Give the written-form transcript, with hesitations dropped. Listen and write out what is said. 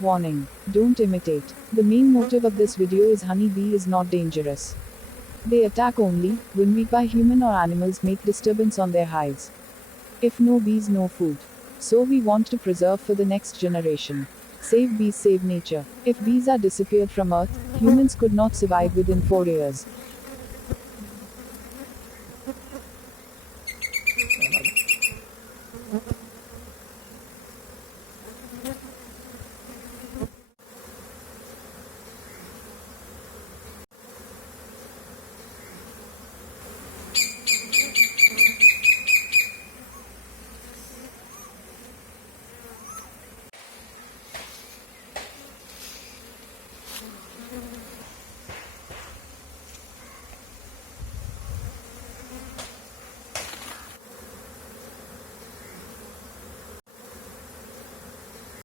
Warning: don't imitate. The main motive of this video is honey bee is not dangerous. They attack only when we by human or animals make disturbance on their hives. If no bees, no food. So we want to preserve for the next generation. Save bees, save nature. If bees are disappeared from earth, humans could not survive within 4 years.